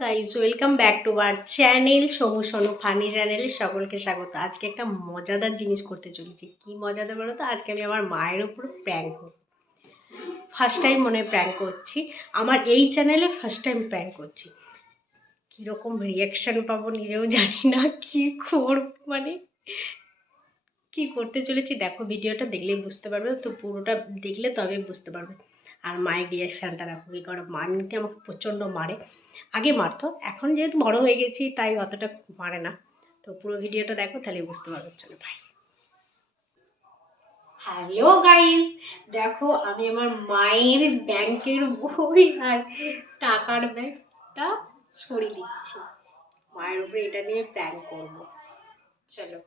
Guys welcome back to our channel Somu Sonu funny চ্যানেলে সকলকে স্বাগত। আজকে একটা মজাদার জিনিস করতে চলেছি। কি মজাদার বলো তো? আজকে আমি আমার মায়ের উপর প্র্যাঙ্ক করব। ফার্স্ট টাইম মনে প্র্যাঙ্ক করছি। আমার এই চ্যানেলে ফার্স্ট টাইম প্র্যাঙ্ক করছি। কীরকম রিয়াকশান পাবো নিজেও জানি না। কী করব মানে কি করতে চলেছি? দেখো ভিডিওটা দেখলেই বুঝতে পারবে। তো পুরোটা দেখলে তবে বুঝতে পারবে। আর মায়ের রিয়াকশানটা দেখো কী করে, মা এমনিতে আমাকে প্রচণ্ড মারে। আগে মারতো, এখন যেহেতু বড় হয়ে গেছি, তাই অতটা মারে না। তো পুরো ভিডিওটা দেখো, তাহলে বুঝতে পারবে চলো ভাই হ্যালো গাইস দেখো, আমি আমার মায়ের ব্যাংকের বই আর টাকার ব্যাগটা সরিয়ে দিচ্ছি। মায়ের উপরে এটা নিয়ে প্ল্যান করব। চলো।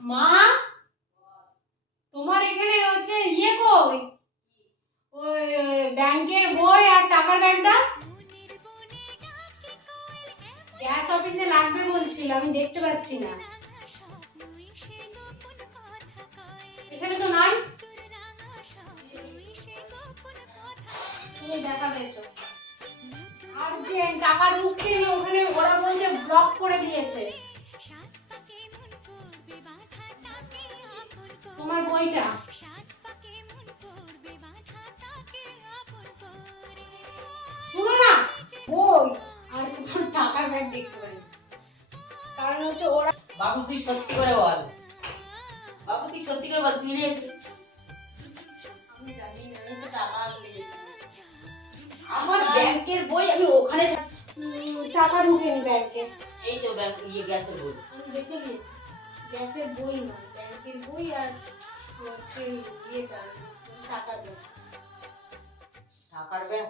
মা! লাগবে বলছিল আমি দেখতে পাচ্ছি না। এখানে তো নাই? আর যে টাকা ওখানে ওরা বলছে ব্লক করে দিয়েছে। তোমার বইটা? শুনো না। বই? আর টাকার ব্যাগ দেখতে কারণ হচ্ছে ওরা বাবু তুই সত্যি করে বল। বাবু তুই সত্যি করে বল তুই আমি জানি না আমি তো টাকা আমার ব্যাংকের বই আমি ওখানে টাকা ঢুকেনি ব্যাংকে। এই তো ব্যাংক ইয়ে গ্যাসের বই। আমি দেখে নিয়েছি। গ্যাসের বই না ব্যাংকের বই আর হচ্ছে ইয়েটা টাকার টাকার ব্যাগ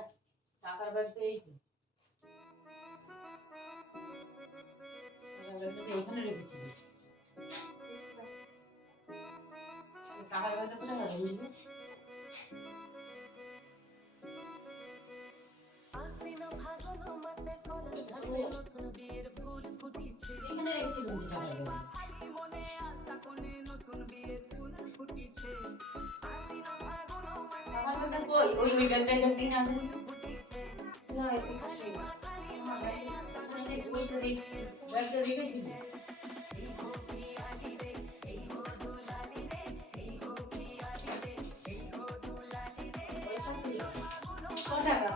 টাকার ব্যাগ তো এই তো। এখানে রেখেছিলিস টাকার ব্যাগটা কোথায় গেল এখানে রেখেছিলাম তো টাকার ব্যাগ টাকার ব্যাগটা কই? ওই ওই ব্যাগটা দেখতে না না এটা ব্যাগটা রেখেছিলি ক টাকা?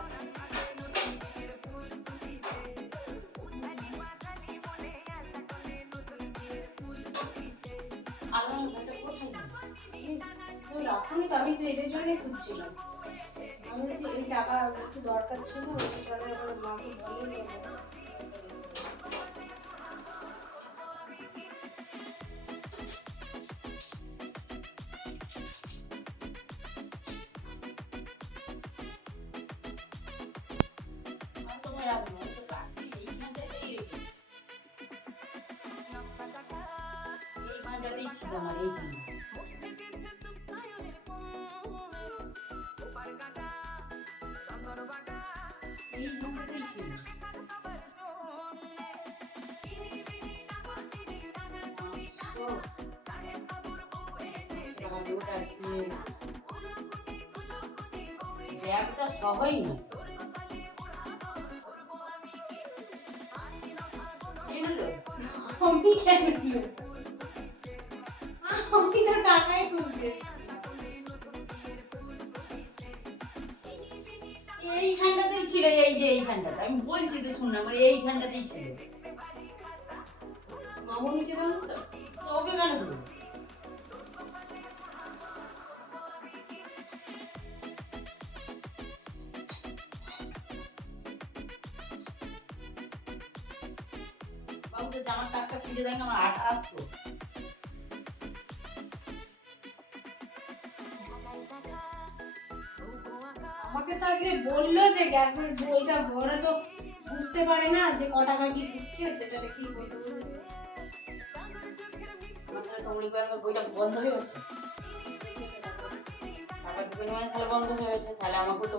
তো, আমি তো এদের জন্যই খুঁজছিলাম। আমি বলছি, এই টাকা একটু দরকার ছিল, ওই আবার মাকে দিয়ে দেবো আমি তোমায় রাখব না, আমি তো রাখছি, এইখানটাতেই রেখেছি। এইখানটাতেই ছিল আমার, এইখানে। এইখানটাতেই ছিল। পাঁচশো। আমি কেন আমি তো টাকাই এইখানটাতেই ছিল, এই যে এইখানটাতে। আমি বলছি তো শুন আমার এইখানটাতেই ছিল। বাবুদের জামার টাকটা ফিরে দেয় আমার আটা আসতো আমাকে তো আজকে বলল যে গ্যাসের বইটা ভরে তো বুঝতে পারে না যে ক টাকা কি ঢুকছে কি বইটা বন্ধ তাহলে বন্ধ হয়ে গেছে। তাহলে আমাকেও তো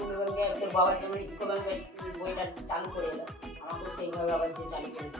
বাবা যেমন ইকো ব্যাংকের বইটা চালু করে এলো আমাকে সেইভাবে আবার যে চালু করেছে।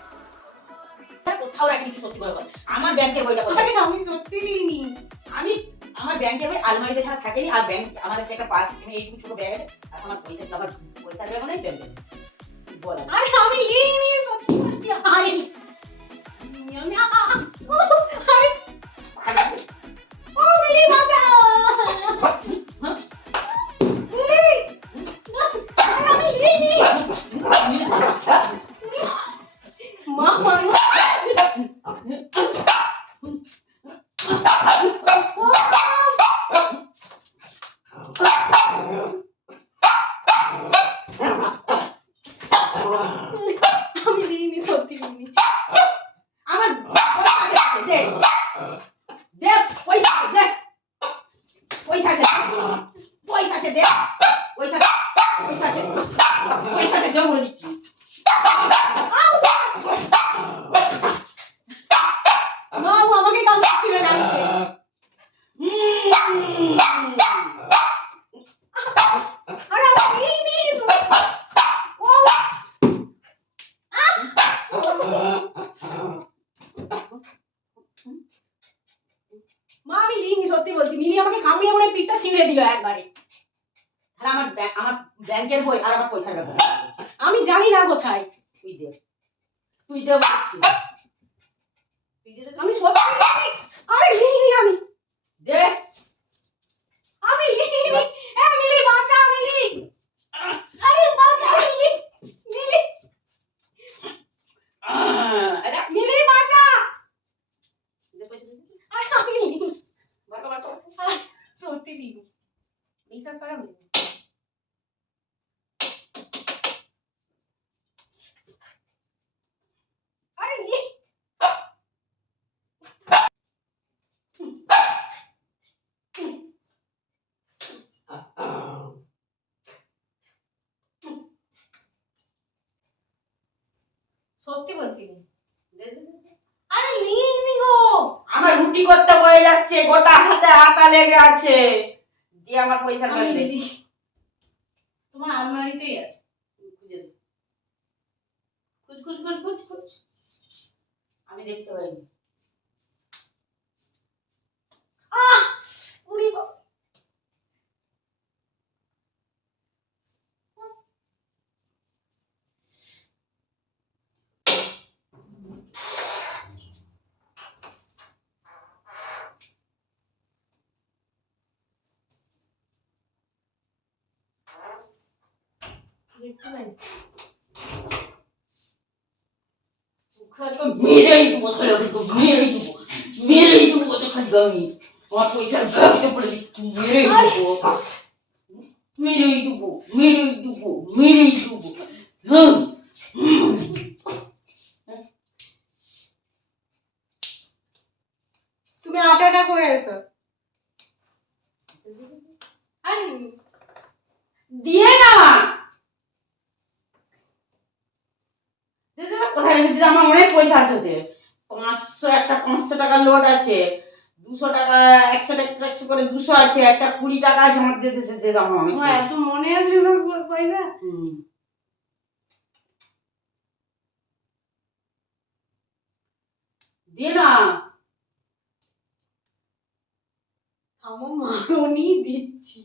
কোথাও রাখিনি সত্যি করে বল? আমার ব্যাংকের বইটা আরে আমি সত্যি নিইনি আমি আমার ব্যাংকে বই আলমারিতে ছাড়া থাকেনি আর ব্যাংক আমার কাছে একটা পাস এইটুকু ছোট ব্যাগ আর আমার পয়সা সবার পয়সা পয়সার ব্যাগও নেই ব্যাংকে বল আরে। আমি নিইনি সত্যি বলছি আরে আমি আরে ও মিলি বাঁচাও মিলি আরে আমি নিইনি মা মানুষ আমি নিইনি সত্যি নিইনি আমার পয়সা আছে, দে দে পয়সা আছে, দে পয়সা আছে পয়সা আছে দে পয়সা পয়সা আছে পয়সা আছে দে বলে দিচ্ছি মা ও আমাকে কামড় দিবে না আজকে আরে আমি নিইনি ও মা আমি নিইনি সত্যি বলছি মিলি আমাকে কামড়িয়ে মনে হয় পিঠটা চিড়ে দিল একবারে তাহলে আমার ব্যাংক, আমার ব্যাংকের বই আর আমার পয়সার ব্যাপার আমি জানি না কোথায়। তুই দে। তুই দে তুই দে। আমি সত্যি আমি। দে আমি নিইনি এ মিলি বাঁচা মিলি আরে বাঁচা মিলি মিলি আহ, আরে মিলি বাঁচা দে পয়সা দে আরে আমি নিইনি বার কর, বার কর। আরে সত্যি নিইনি বিশ্বাস করে আমি নিইনি। আরে নি সত্যি বলছি। আরে নিইনি গো। আমার রুটি করতে হয়ে যাচ্ছে গোটা হাতে আটা লেগে আছে। দিয়ে আমার পয়সা লাগবে তোমার আলমারিতেই আছে। খুঁজে দে। খুঁজ খুঁজ খুঁজ খুঁজ খুঁজ। আমি দেখতে পাইনি। আহ! উড়ি বাবা। খালি মেরেই দেবো খালি ওকে মেরেই দেবো মেরেই দেবো কত আমি আমার পয়সার ব্যাগটা পড়ে দিচ্ছি মেরেই দেবো মেরেই দেবো মেরেই দেবো মেরেই দেবো হুম তুমি আটাটা করে এসো। আরে দিয়ে না। আমার অনেক পয়সা আছে ওতে। পাঁচশো একটা পাঁচশো টাকার লোড আছে। দুশো টাকা একশো টাকা একশো করে দুশো আছে। একটা কুড়ি টাকা আছে আমার দিতে পয়সা। এত মনে আছে সব পয়সা? হুম। দিয়ে না আমার মারনি দিচ্ছি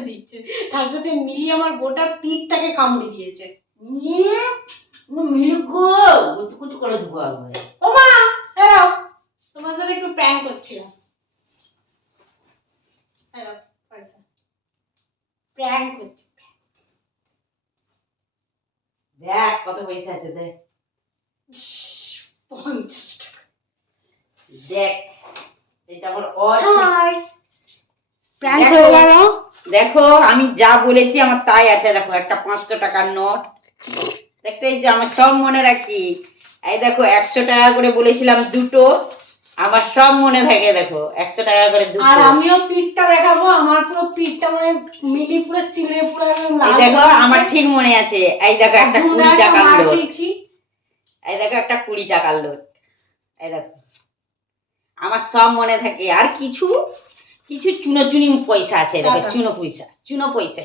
দিচ্ছে। তার সাথে মিলিয়ে আমার গোটা পিঠটাকে কামড়ে দিয়েছে। নিয়ে মিলুকো কুচু কুচু করে দেবো একবারে ও হ্যালো তোমার সাথে একটু প্র্যাঙ্ক করছিলাম। হ্যালো পয়সা প্র্যাঙ্ক করছি দেখ কত পয়সা আছে দেখ। পঞ্চাশ টাকা। দেখ এটা আমার অজ প্র্যাঙ্ক হয়ে গেল দেখো আমি যা বলেছি আমার তাই আছে। দেখো একটা পাঁচশো টাকার নোট। দেখতে এই যে আমার সব মনে রাখি। এই দেখো একশো টাকা করে বলেছিলাম দুটো আমার সব মনে থাকে দেখো একশো টাকা করে দুটো। আর আমিও পিঠটা দেখাবো আমার পুরো পিঠটা মানে মিলি পুরো চিড়ে পুরো এই দেখো আমার ঠিক মনে আছে। এই দেখো একটা কুড়ি টাকার লোট। এই দেখো একটা কুড়ি টাকার লোট। এই দেখো আমার সব মনে থাকে। আর কিছু কিছু চুনো চুনি পয়সা আছে দেখো চুনো পয়সা চুনো পয়সা।